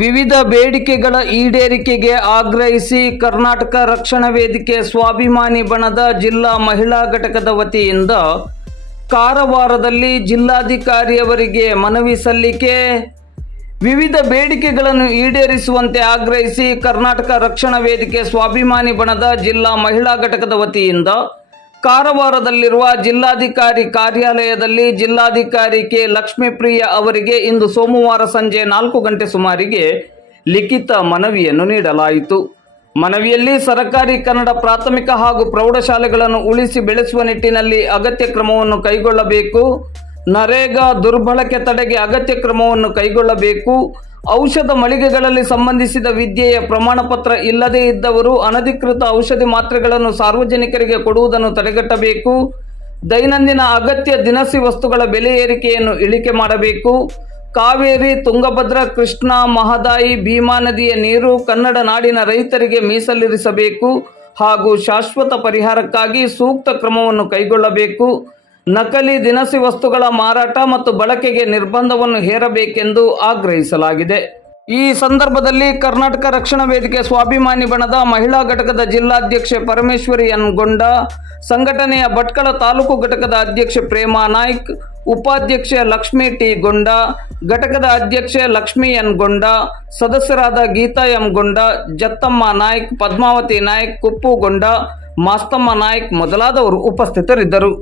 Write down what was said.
ವಿವಿಧ ಬೇಡಿಕೆಗಳ ಈಡೇರಿಕೆಗೆ ಆಗ್ರಹಿಸಿ ಕರ್ನಾಟಕ ರಕ್ಷಣಾ ವೇದಿಕೆ ಸ್ವಾಭಿಮಾನಿ ಬಣದ ಜಿಲ್ಲಾ ಮಹಿಳಾ ಘಟಕದ ವತಿಯಿಂದ ಕಾರವಾರದಲ್ಲಿ ಜಿಲ್ಲಾಧಿಕಾರಿಯವರಿಗೆ ಮನವಿ ಸಲ್ಲಿಕೆ. ವಿವಿಧ ಬೇಡಿಕೆಗಳನ್ನು ಈಡೇರಿಸುವಂತೆ ಆಗ್ರಹಿಸಿ ಕರ್ನಾಟಕ ರಕ್ಷಣಾ ವೇದಿಕೆ ಸ್ವಾಭಿಮಾನಿ ಬಣದ ಜಿಲ್ಲಾ ಮಹಿಳಾ ಘಟಕದ ವತಿಯಿಂದ ಕಾರವಾರದಲ್ಲಿರುವ ಜಿಲ್ಲಾಧಿಕಾರಿ ಕಾರ್ಯಾಲಯದಲ್ಲಿ ಜಿಲ್ಲಾಧಿಕಾರಿ ಕೆ. ಲಕ್ಷ್ಮೀಪ್ರಿಯ ಅವರಿಗೆ ಇಂದು ಸೋಮವಾರ ಸಂಜೆ ನಾಲ್ಕು ಗಂಟೆ ಸುಮಾರಿಗೆ ಲಿಖಿತ ಮನವಿಯನ್ನು ನೀಡಲಾಯಿತು. ಮನವಿಯಲ್ಲಿ ಸರಕಾರಿ ಕನ್ನಡ ಪ್ರಾಥಮಿಕ ಹಾಗೂ ಪ್ರೌಢಶಾಲೆಗಳನ್ನು ಉಳಿಸಿ ಬೆಳೆಸುವ ನಿಟ್ಟಿನಲ್ಲಿ ಅಗತ್ಯ ಕ್ರಮವನ್ನು ಕೈಗೊಳ್ಳಬೇಕು. ನರೇಗಾ ದುರ್ಬಳಕೆ ತಡೆಗೆ ಅಗತ್ಯ ಕ್ರಮವನ್ನು ಕೈಗೊಳ್ಳಬೇಕು. ಔಷಧ ಮಳಿಗೆಗಳಲ್ಲಿ ಸಂಬಂಧಿಸಿದ ವಿದ್ಯೆಯ ಪ್ರಮಾಣ ಪತ್ರ ಇಲ್ಲದೇ ಇದ್ದವರು ಅನಧಿಕೃತ ಔಷಧಿ ಮಾತ್ರೆಗಳನ್ನು ಸಾರ್ವಜನಿಕರಿಗೆ ಕೊಡುವುದನ್ನು ತಡೆಗಟ್ಟಬೇಕು. ದೈನಂದಿನ ಅಗತ್ಯ ದಿನಸಿ ವಸ್ತುಗಳ ಬೆಲೆ ಏರಿಕೆಯನ್ನು ಇಳಿಕೆ ಮಾಡಬೇಕು. ಕಾವೇರಿ, ತುಂಗಭದ್ರಾ, ಕೃಷ್ಣ, ಮಹದಾಯಿ, ಭೀಮಾ ನದಿಯ ನೀರು ಕನ್ನಡ ನಾಡಿನ ರೈತರಿಗೆ ಮೀಸಲಿರಿಸಬೇಕು ಹಾಗೂ ಶಾಶ್ವತ ಪರಿಹಾರಕ್ಕಾಗಿ ಸೂಕ್ತ ಕ್ರಮವನ್ನು ಕೈಗೊಳ್ಳಬೇಕು. ನಕಲಿ ದಿನಸಿ ವಸ್ತುಗಳ ಮಾರಾಟ ಮತ್ತು ಬಳಕೆಗೆ ನಿರ್ಬಂಧವನ್ನು ಹೇರಬೇಕೆಂದು ಆಗ್ರಹಿಸಲಾಗಿದೆ. ಈ ಸಂದರ್ಭದಲ್ಲಿ ಕರ್ನಾಟಕ ರಕ್ಷಣಾ ವೇದಿಕೆ ಸ್ವಾಭಿಮಾನಿ ಬಣದ ಮಹಿಳಾ ಘಟಕದ ಜಿಲ್ಲಾಧ್ಯಕ್ಷೆ ಪರಮೇಶ್ವರಿ ಎನ್ ಗೊಂಡ, ಸಂಘಟನೆಯ ಭಟ್ಕಳ ತಾಲೂಕು ಘಟಕದ ಅಧ್ಯಕ್ಷೆ ಪ್ರೇಮಾ ನಾಯ್ಕ್, ಉಪಾಧ್ಯಕ್ಷೆ ಲಕ್ಷ್ಮೀ ಟಿ ಗೊಂಡ, ಘಟಕದ ಅಧ್ಯಕ್ಷೆ ಲಕ್ಷ್ಮೀ ಎನ್ ಗೊಂಡ, ಸದಸ್ಯರಾದ ಗೀತಾ ಎಂ ಗೊಂಡ, ಜತ್ತಮ್ಮ ನಾಯ್ಕ್, ಪದ್ಮಾವತಿ ನಾಯ್ಕ್, ಕುಪ್ಪು ಗೊಂಡ, ಮಾಸ್ತಮ್ಮ ನಾಯ್ಕ್ ಮೊದಲಾದವರು ಉಪಸ್ಥಿತರಿದ್ದರು.